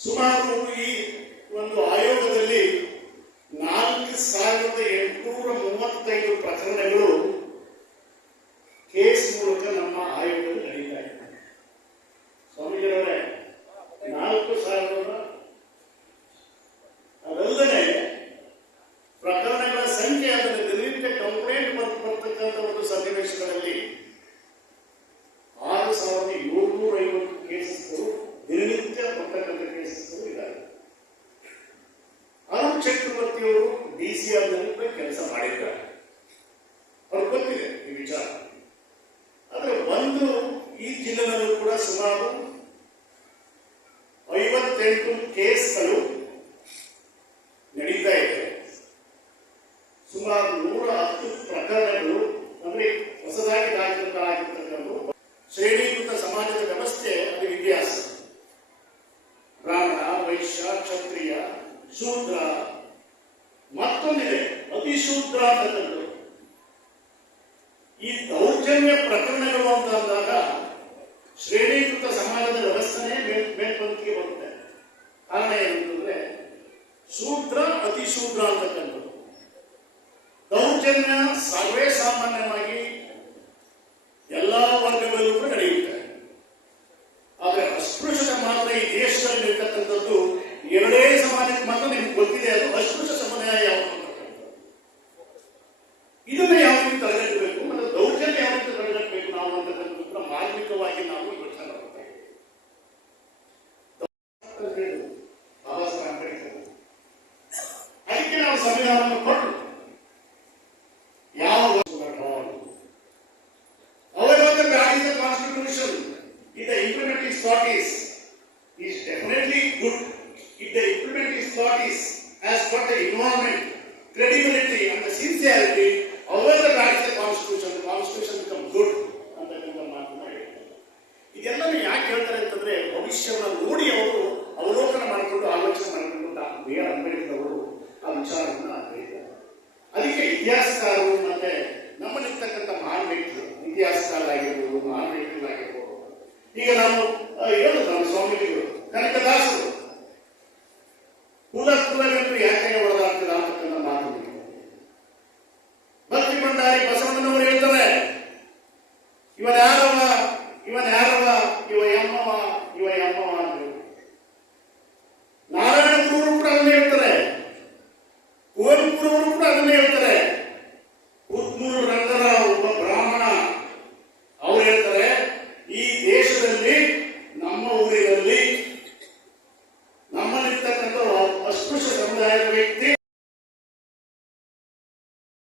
ಸುಮಾರು ಈ ಒಂದು ಆಯೋಗದಲ್ಲಿ 4835 ಪ್ರಕರಣಗಳು ಕೇಸ್ ಮೂಲಕ ನಮ್ಮ ಆಯೋಗದಲ್ಲಿ ನಡೀತಾ ಇದೆ. ಸ್ವಾಮೀಜಿಯವರೇ, 4000 ಅದಲ್ಲದೆ ಪ್ರಕರಣಗಳ ಸಂಖ್ಯೆ ಅದನ್ನು ದಿನನಿತ್ಯ ಕಂಪ್ಲೇಂಟ್ ಬರ್ತಕ್ಕಂಥ ಒಂದು ಸನ್ನಿವೇಶಗಳಲ್ಲಿ 6750 ಕೇಸಸ್ಗಳು ದಿನನಿತ್ಯ ಬರ್ತಕ್ಕಂಥ ಕೇಸಸ್ಗಳು ಇದ್ದಾರೆ. ಅರುಣ್ ಚಕ್ರವರ್ತಿಯವರು DCR ನಲ್ಲಿ ಕೆಲಸ ಮಾಡಿದ್ದಾರೆ, ಅವ್ರು ಗೊತ್ತಿದೆ ಈ ವಿಚಾರ. ಆದ್ರೆ ಈ ಜಿಲ್ಲೆಯಲ್ಲೂ ಕೂಡ ಸುಮಾರು 58 ಕೇಸ್ಗಳು ನಡೀತಾ ಇದೆ. ಸುಮಾರು 110 ಪ್ರಕರಣಗಳು ಅಂದ್ರೆ ಹೊಸದಾಗಿ ದಾಖಲಾಗಿರ್ತಕ್ಕಂಥ ಶ್ರೇಣೀಕೃತ ಸಮಾಜದ ವ್ಯವಸ್ಥೆ, ಅದು ಇತಿಹಾಸ, ಬ್ರಾಹ್ಮಣ, ವೈಶ್ಯ, ಕ್ಷತ್ರಿಯ, ಶೂದ್ರ, ಮತ್ತೊಂದಿದೆ ಅತಿಶೂದ್ರ ಅಂತಕ್ಕಂಥದ್ದು. ಈ ದೌರ್ಜನ್ಯ ಪ್ರಕರಣಗಳು ಅಂತ ಅಂದಾಗ ಶ್ರೇಣೀಕೃತ ಸಮಾಜದ ವ್ಯವಸ್ಥೆನೇ ಮೇಲ್ಪಂಕ್ತಿಗೆ ಬರುತ್ತೆ. ಕಾರಣ ಏನಂತಂದ್ರೆ ಶೂದ್ರ, ಅತಿಶೂದ್ರ ಅಂತಕ್ಕಂಥದ್ದು ದೌರ್ಜನ್ಯ ಸರ್ವೇ ಸಾಮಾನ್ಯವಾಗಿ ಎಲ್ಲಾ ವರ್ಗಗಳಲ್ಲೂ ಕೂಡ ನಡೆಯುತ್ತೆ. ಆದ್ರೆ ಅಸ್ಪೃಶ್ಯತೆ ಮಾತ್ರ ಈ ದೇಶದಲ್ಲಿ ಇರ್ತಕ್ಕಂಥದ್ದು ಎರಡೇ ಸಮಾಜಕ್ಕೆ ಮಾತ್ರ ನಿಮ್ಗೆ ಗೊತ್ತಿದೆ, ಅದು ಅಸ್ಪೃಶ್ಯ ಸಮುದಾಯ ಯಾವುದು ಅಂತಕ್ಕಂಥದ್ದು. ಇದನ್ನ ಯಾವ ರೀತಿ ತಡೆಗಟ್ಟಬೇಕು ಮತ್ತು ದೌರ್ಜನ್ಯ ಯಾವ ರೀತಿ ತಡೆಗಟ್ಟಬೇಕು ನಾವು ಅಂತಕ್ಕಂಥದ್ದು ಮಾರ್ಮಿಕವಾಗಿ ನಾವು ಯೋಚನೆ ಮಾಡ್ತೇವೆ. ಅದಕ್ಕೆ ನಾವು ಸಂವಿಧಾನವನ್ನು ಕೊಟ್ಟು if the implementing thought is definitely good, if the implementing thought has got the environment, credibility and the sincerity, however the constitution becomes good ಅಂತಕ್ಕಂಥ ಮಾತನ್ನ ಹೇಳ್ತಾರೆ. ಇದೆಲ್ಲವೂ ಯಾಕೆ ಹೇಳ್ತಾರೆ ಅಂತಂದ್ರೆ ಭವಿಷ್ಯವನ್ನು ನೋಡಿ ಅವರು ಅವಲೋಕನ ಮಾಡಿಕೊಂಡು ಆಲೋಚನೆ ಮಾಡಿಕೊಂಡು B.R. ಅಂಬೇಡ್ಕರ್ ಅವರು ಆ ವಿಚಾರವನ್ನು ಹೇಳ್ತಾರೆ. ಅದಕ್ಕೆ ಇತಿಹಾಸಕಾರರು ಮತ್ತೆ ನಮ್ಮಲ್ಲಿರ್ತಕ್ಕಂಥ ಮಹಾನ್ ವ್ಯಕ್ತಿಗಳು, ಇತಿಹಾಸಕಾರರಾಗಿರ್ಬೋದು, ಮಹಾನ್ ವ್ಯಕ್ತಿಗಳಾಗಿರ್ಬೋದು, ಈಗ ನಾವು ಹೇಳೋದು ನಮ್ಮ ಸ್ವಾಮೀಜಿಗಳು, ಕನಕದಾಸರು